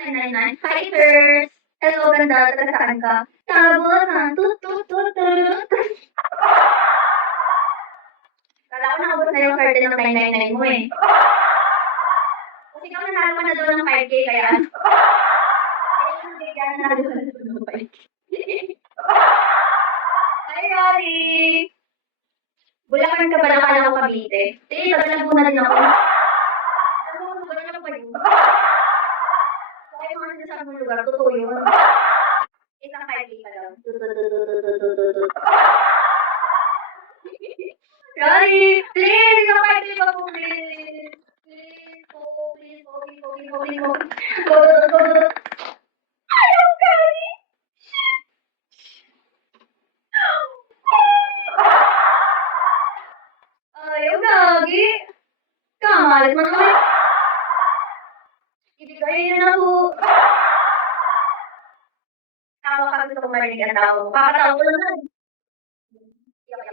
999. Hi, sirs! Hello, ganda. Taga saan ka? Tabot, ha? Tut, tut, tut, tut. Kala ko nakabot na yung curtain ng 999 mo eh. Kasi ikaw nanalo ka na doon ng 5K, kaya ano? Kaya yung bigyan na doon ng 5K. Hi, Rory! Bulacan ka ba na kala ko Cavite? Sige, tagalabo na din ako. Alam mo, magaling na ba yun? Kaya mga sinasabi mong lugar, totoo yun. Isang 5K pa lang. Rory! Please! Isang 5K pa po, please! Please po, please po, please po, please po, please po. Go. Ayaw, Rory! Ayaw, Gagi! Kamalit mo naman. Ibigay niyo na po. Tawa ka gusto kong marinig ang tawa mo. Kakatawa ko lang na. Iyak.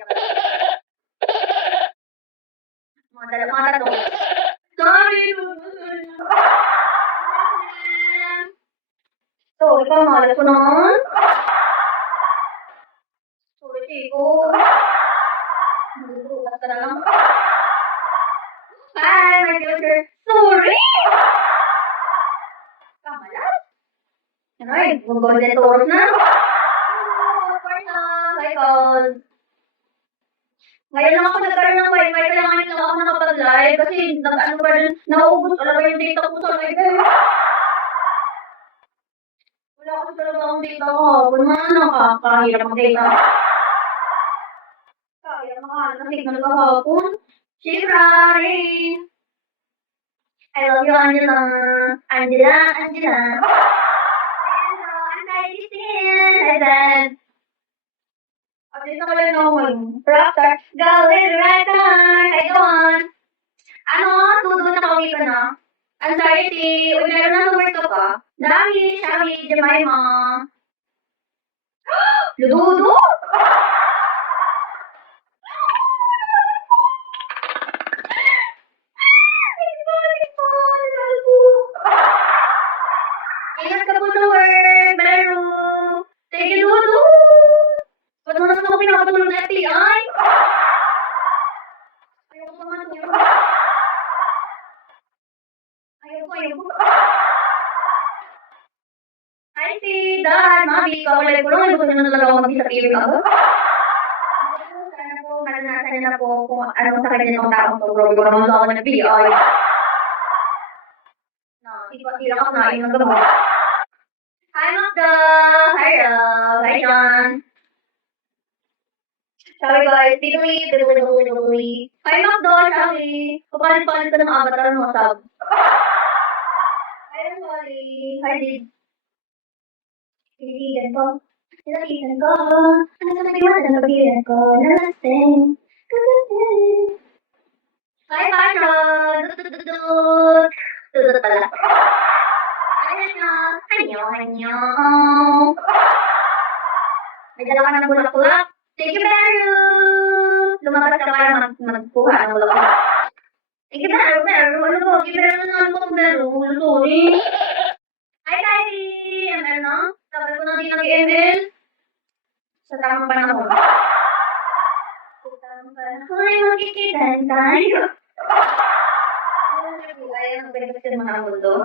Mga tatlo. Sorry. So, ikaw malas ko naman. Sorry, Chico. Magugulat ka na lang. Hi, my future. Sorry! Kamalas? Ano eh, mag-golden tours na. Hi, God. Ngayon lang ako nagkaroon ng wifi, kaya ngayon lang ako nakapag-live kasi nag-ano pa rin, nauubos talaga yung data ko sa live eh. Wala kasi talaga akong data kahapon, mga nakakahirap mag-data. Kaya makahanap ng signal kahapon. Shirari! I love you, Angela. Angela. Hello, I'm Heidi Stin. Hi, Dad. Update na ko lang ako ngayon. Rockstar. Go with the right time. Hi, Dawn. Ano? Tudo na kami ka na? Anxiety. Uy, meron na homework ka pa? Dami, Shami, Jemima. Lududo? Ingat ka po sa work, Beru. Thank you, Ludo. Ba't mo naman ako pinapatulong ng FBI? Ayaw ko naman yun. Ayaw ko. Hi, si Dad, Mami, kawalay ko lang. Gusto nyo na talaga ako mag-disappear ka. Sana po, maranasan nila po kung anong sakit nitong taong to. Bro, ko naman ako ng FBI. Hindi lang ako nain ng gamot. Hi, Magda! Hi, Rob! Hi, John! Sorry guys, Diduli. Hi, Magda! Sorry! Kapalit-palit ka ng avatar ng WhatsApp. Hi, sorry! Hi, Did! Kaibigan ko. Nilapitan ko. Ano sa naging na nabagilan ko? Nalasing. Hi, Pasha! Dudut pala. Hanyo. May dala ka ng bulak-bulak. Thank you, Beru! Lumabas ka para magkuha ng bulak-bulak. Thank you, Beru. Ano po? Beru na naman po, Beru. Sorry. Hi, Kylie! ML na? Sabi ko na din nag-ML. Sa tamang panahon. Hoy, magkikitan tayo. Ay, ang benefit ng mga mundo.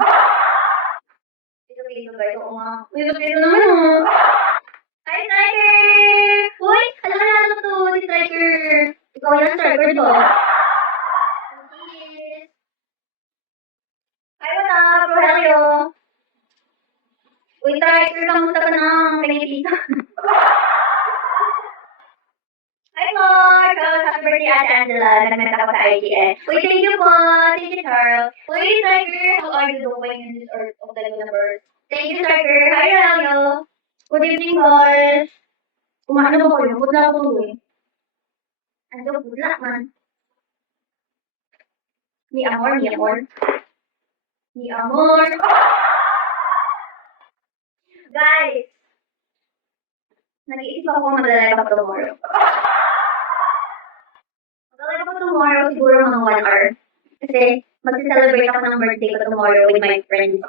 Ito guys, oo nga. Ito naman oh. Hi, Striker! Uy, alam to, si Striker. Ikaw yan, Striker, di ba? Hi, what's up, Rogelio? Uy, Striker, kamusta ka na? Pinipisa. Hi, Mark! Happy birthday, Ate Angela. Nagmenta ka pa sa IGN. Uy, thank you po. Thank you, Charles. Uy, Striker, how are you doing in this earth of the universe? Thank you, Striker. Hi, Rogelio. Good evening, guys. Kumain na ba kayo? Good na ako tuloy. Ano, good luck, man. Ni amor. Guys, nag-iisip ako mag-live ako tomorrow. Mag-live ako tomorrow siguro mga 1 hour. Kasi mag-celebrate ako ng birthday ko tomorrow with my friends.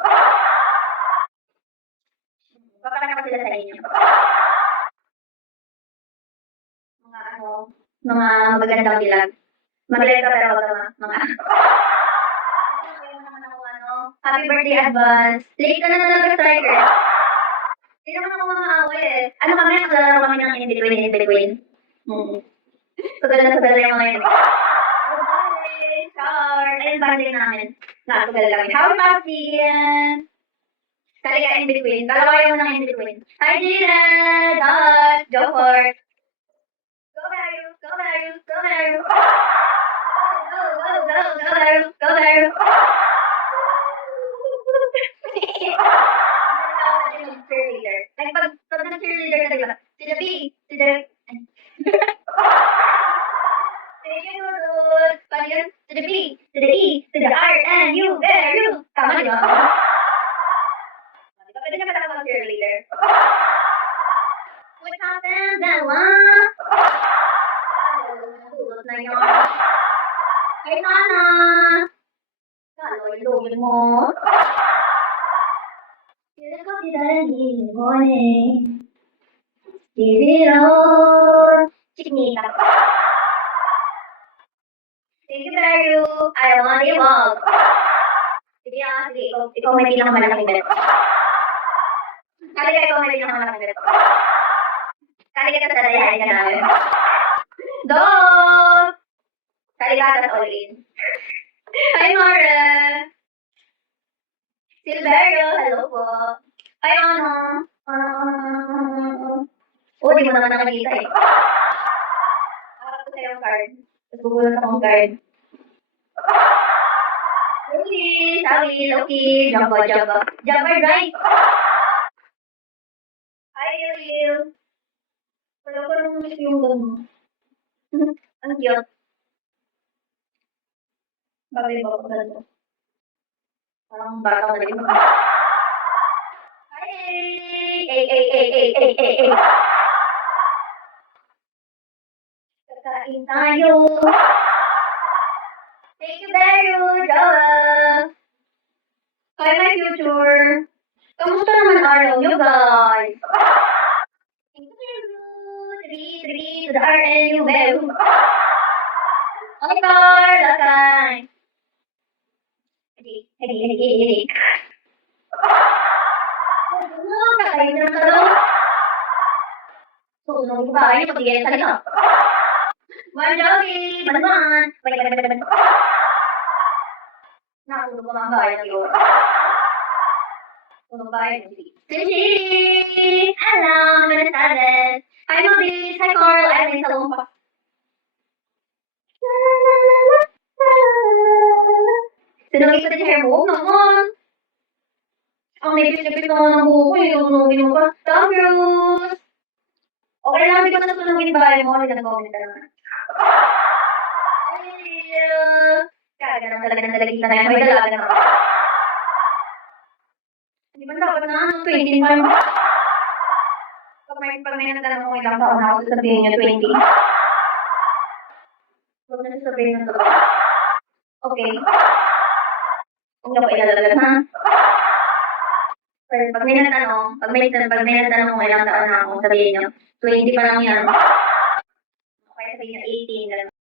pa sila sa inyo. Mga magagandang bilag. Mag-like ka pero wag ka mga happy birthday advance. Late ka na talaga, striker. Hindi naman ako makakawin eh. Ano kami, naglalaro kami ng in-between. Sugal na sugal yung mga yun. Birthday, card. Ayun, birthday namin. Nakasugal kami. How about Ian? Kali ka in-between. Dalawa yung ng in-between. Hi, Gina! Dot! Go for it. Go Mario! Go Mario! Go Mario! Go Mario! Go Mario! Cheerleader. Like, pag nag-cheerleader ka talaga, si the B, si the... Pag yun, to the B, to the E, to the R, and U, there, U. Tama niyo. Di ba pwede na pala mag-cheerleader? What happened, Bella? Tulot na yun. Hey, Nana! Kaloy-loy mo. Sige Mario, I want you all. Sige, ikaw may pinakamalaking bet. Kali ka ikaw may pinakamalaking bet. Kali ka tatalayain ka namin. Dog! Kali ka tas all in. Hi, Mara! Silverio, hello po. Ay, ano? Di mo naman nakikita eh. Harap ko sa'yo ang card. Tapos bubulot akong card. Lucy, Sawi, Loki, Jumbo. Jumper right. Hi, Lil. Wala ko nang miss yung gano'n. Ang cute. Bagay ba ko talaga? Parang bata ko na rin. Ay. Kakain tayo. Thank you very much, Hi, my future. Kamusta naman araw nyo, guys? Thank you very much. 3 to the R and U, very Okay, car, lakay. Hedi. Kakain na lang. Susunod ko ba? Ayun, pag-iyan sa nila. Marjorie! Banuan! Ban. Nakatulog ko mga bahay ng iyo. Tulog bahay ng Sisi! Hello! Buenas tardes! Hi, Maurice! Hi, Carl! Ay, may salong pa. Sinugin ko din yung hair mo? Naman! Ang nipis-nipis naman ng buko eh. Sunugin mo pa. Tom Cruise! Okay lang, hindi ko na sunugin bahay mo. Hindi na comment naman. Kaya lang talaga ng dalagita na yan. May dalaga naman. Hindi ba dapat na 25? Pag may nagtanong ko ilang taon na ako, sasabihin niyo 20. Huwag na sasabihin ng totoo. Okay. Huwag niyo ko ilalagay, ha? Pero pag may nagtanong kung ilang taon na ako, sabihin niyo, 20 pa lang yan. Okay, sabihin niyo 18, gano'n.